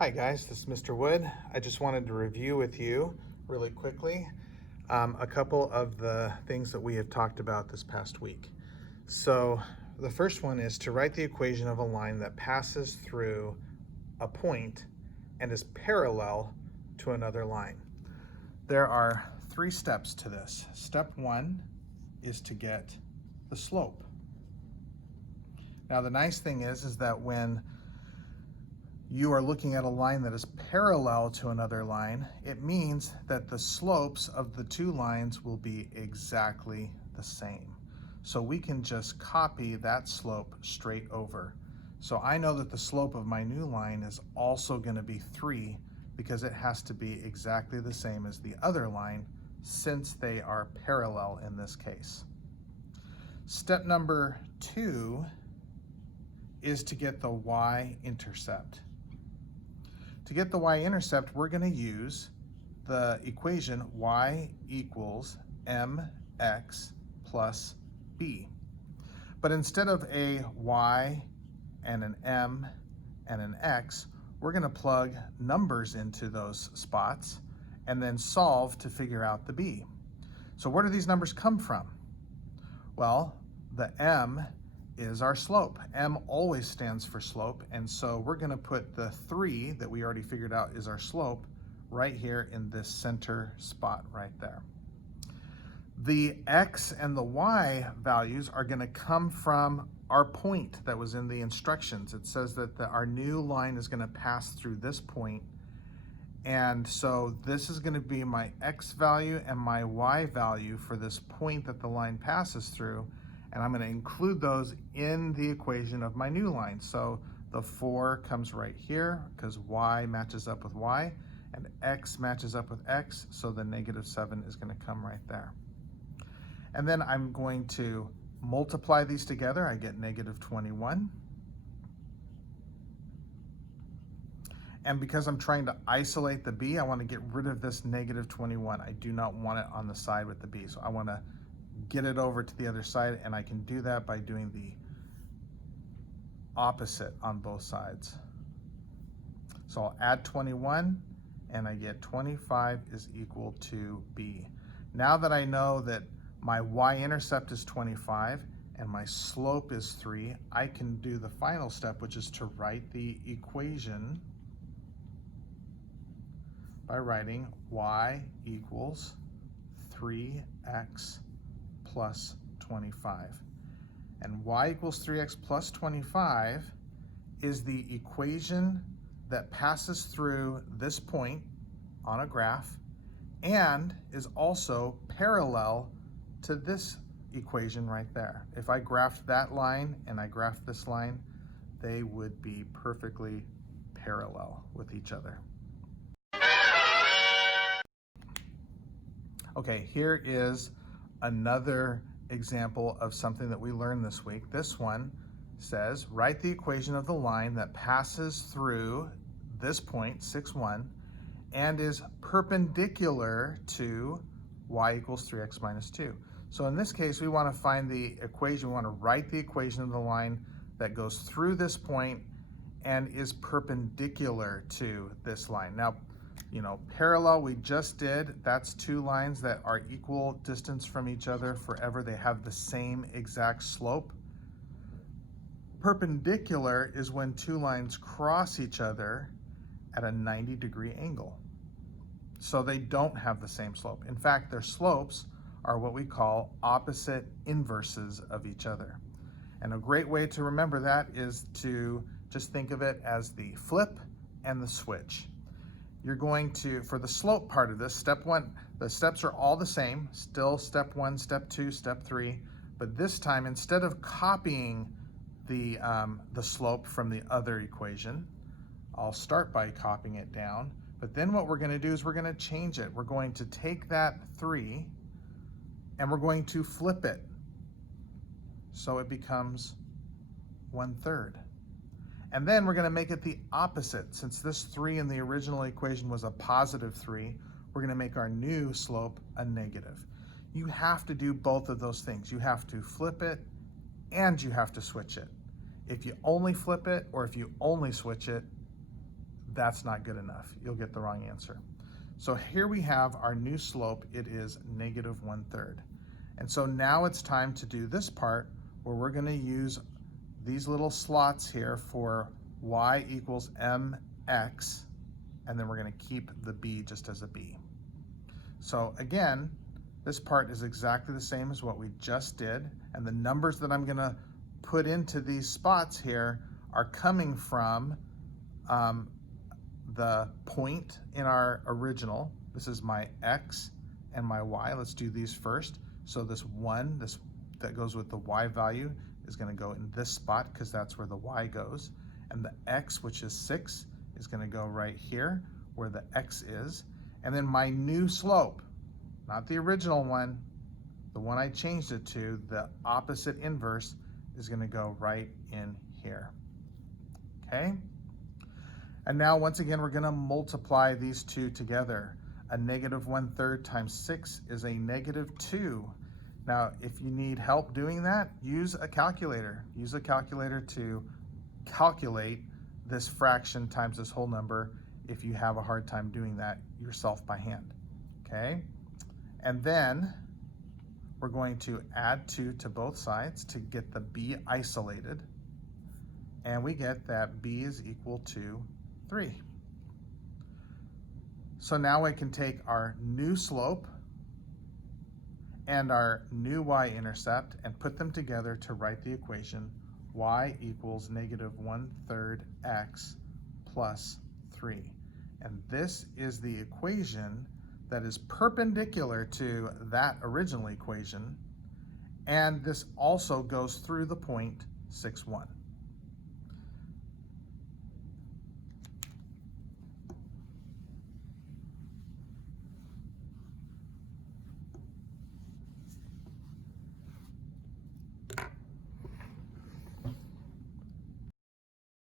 Hi guys, this is Mr. Wood. I just wanted to review with you really quickly a couple of the things that we have talked about this past week. So the first one is to write the equation of a line that passes through a point and is parallel to another line. There are three steps to this. Step one is to get the slope. Now the nice thing is that when you are looking at a line that is parallel to another line, it means that the slopes of the two lines will be exactly the same. So we can just copy that slope straight over. So I know that the slope of my new line is also going to be 3 because it has to be exactly the same as the other line since they are parallel in this case. Step number 2 is to get the y-intercept. To get the y-intercept, we're going to use the equation y equals mx plus b. But instead of a y and an m and an x, we're going to plug numbers into those spots and then solve to figure out the b. So where do these numbers come from? Well, the m is our slope. M always stands for slope, and so we're going to put the 3 that we already figured out is our slope right here in this center spot right there. The x and the y values are going to come from our point that was in the instructions. It says that our new line is going to pass through this point, and so this is going to be my x value and my y value for this point that the line passes through. And I'm going to include those in the equation of my new line. So the 4 comes right here because y matches up with y and x matches up with x, so the -7 is going to come right there. And then I'm going to multiply these together. I get -21. And because I'm trying to isolate the b, I want to get rid of this -21. I do not want it on the side with the b, so I want to get it over to the other side, and I can do that by doing the opposite on both sides. So I'll add 21 and I get 25 is equal to b. Now that I know that my y-intercept is 25 and my slope is 3, I can do the final step, which is to write the equation by writing y equals 3x plus 25. And y equals 3x plus 25 is the equation that passes through this point on a graph and is also parallel to this equation right there. If I graphed that line and I graphed this line, they would be perfectly parallel with each other. Okay, here is another example of something that we learned this week. This one says, write the equation of the line that passes through this point, 6, 1, and is perpendicular to y equals 3x minus 2. So in this case, we want to find the equation. We want to write the equation of the line that goes through this point and is perpendicular to this line. Now, parallel we just did, that's two lines that are equal distance from each other forever. They have the same exact slope. Perpendicular is when two lines cross each other at a 90-degree angle. So they don't have the same slope. In fact, their slopes are what we call opposite inverses of each other. And a great way to remember that is to just think of it as the flip and the switch. You're going to, for the slope part of this, step 1, the steps are all the same, still step 1, step 2, step 3, but this time instead of copying the slope from the other equation, I'll start by copying it down, but then what we're going to do is we're going to change it. We're going to take that 3 and we're going to flip it so it becomes 1/3. And then we're going to make it the opposite. Since this 3 in the original equation was a +3, we're going to make our new slope a negative. You have to do both of those things. You have to flip it and you have to switch it. If you only flip it or if you only switch it, that's not good enough. You'll get the wrong answer. So here we have our new slope. It is negative 1/3. And so now it's time to do this part where we're going to use these little slots here for y equals mx, and then we're going to keep the b just as a b. So again, this part is exactly the same as what we just did, and the numbers that I'm going to put into these spots here are coming from the point in our original. This is my x and my y. Let's do these first. So this 1, this that goes with the y value, is going to go in this spot because that's where the y goes. And the x, which is 6, is going to go right here where the x is. And then my new slope, not the original one, the one I changed it to, the opposite inverse, is going to go right in here. Okay? And now once again, we're going to multiply these two together. A negative 1/3 times 6 is a negative 2. Now, if you need help doing that, use a calculator. Use a calculator to calculate this fraction times this whole number if you have a hard time doing that yourself by hand. Okay? And then we're going to add 2 to both sides to get the b isolated. And we get that b is equal to 3. So now I can take our new slope and our new y-intercept and put them together to write the equation y equals negative 1/3 x plus 3. And this is the equation that is perpendicular to that original equation, and this also goes through the point 6, 1.